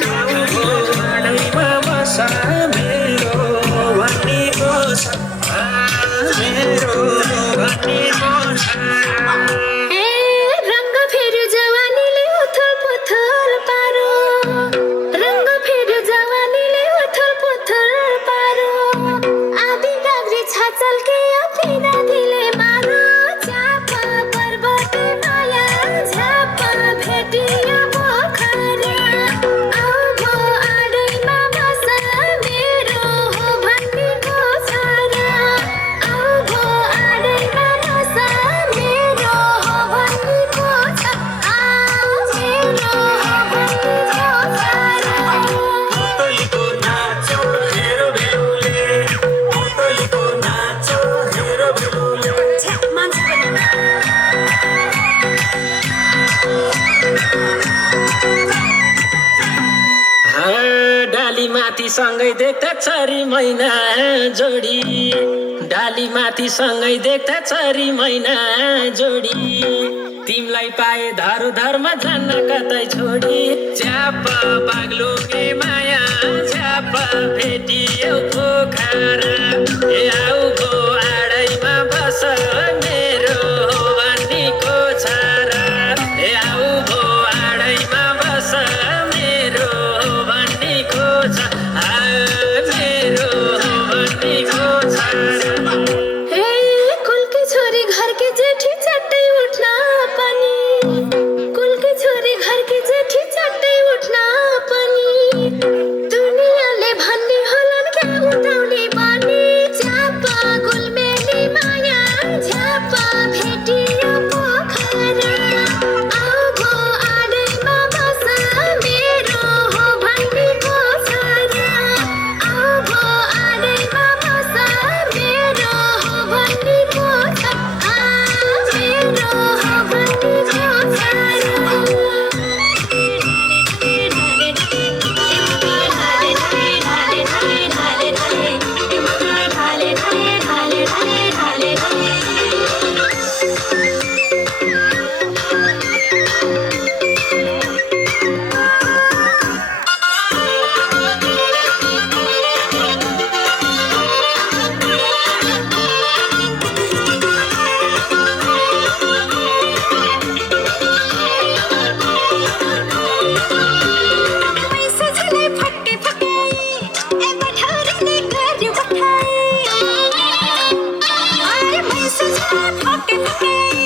खाऊ भो भाडैमा बसा मेरो भनेको छ मेरो भनेको छ रंग फेर जवानीले उथल पुथल पारो रंग फेर जवानीले उथल पुथल पारो आदि गाग्री छाचल के अपिना दिले मारो चापा पर्वत माया झापा भेटिया पोखरा आउ भो आडैमा बसा मेरो हो भनेको छ आउ भो आडैमा बसा मेरो हो भनेको छ आउ मेरो हो भनेको छ तैको नाचो हेरो भेलुले तैको नाचो हेरो भेलुले डाली माथि सँगै देख्दा चरी मैना जोडी डाली माथि सँगै देख्दा चरी मैना जोडी तिमलाई पाए धरु धर्म जान्न कतै छोडी च्याप बाग्लुगे माया च्याप भेटियो पोखरा ए आऊ भो आडैमा बस मेरो भन्नीको छारा ए आऊ भो आडैमा बस मेरो भन्नीको छारा मेरो भन्नीको छारा हे कुल की छोरी घर की जेठी चट्टै उठ्न पनि कुल की छोरी घर की जेठी चट्टै उठ्न पनि दुनियाँले भन्ने होलान् क्या उठाउने बानी झापा गुलमेली माया झापा भेटियो पोखरा आऊ भो आडैमा बस मेरो हो भन्नीको छारा आऊ भो आडैमा बस मेरो हो भन्नीको छारा मेरो हो भन्नीको पैसा झले फटके फकाई ए बठौरीले गर्यो बठाई अरे पैसा झले फटके फकाई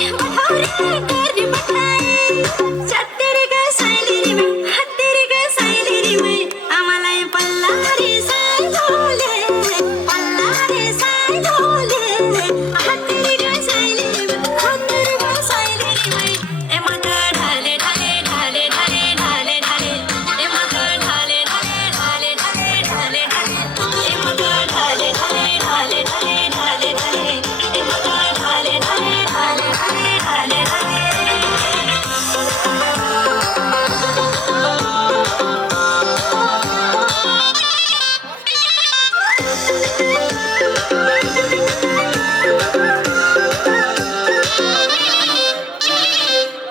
ए बठौरीले गर्यो बठाई चत्तेरे गा साइलेरी में हत्तेरे गा साइलेरी में आमालाई पल्ला रे साइ धोले हत्तेरे गा साइलेरी में हत्तेरे गा साइलेरी में ए माता ढाले ढाले ढाले ढाले ढाले ढाले ए माता ढाले ढाले ढाले ढाले ढाले ढाले ए माता ढाले ढाले ढाले ढाले ढाले ढाले ए माता ढाले ढाले ढाले ढाले ढाले ढाले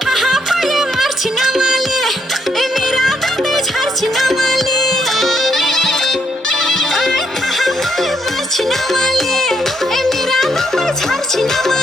कहाँ पढे मार्छि नमाले ए मेरा दाँते छार्छि नमाले कहाँ पढे मार्छि नमाले ए मेरा दाँते छार्छि नमाले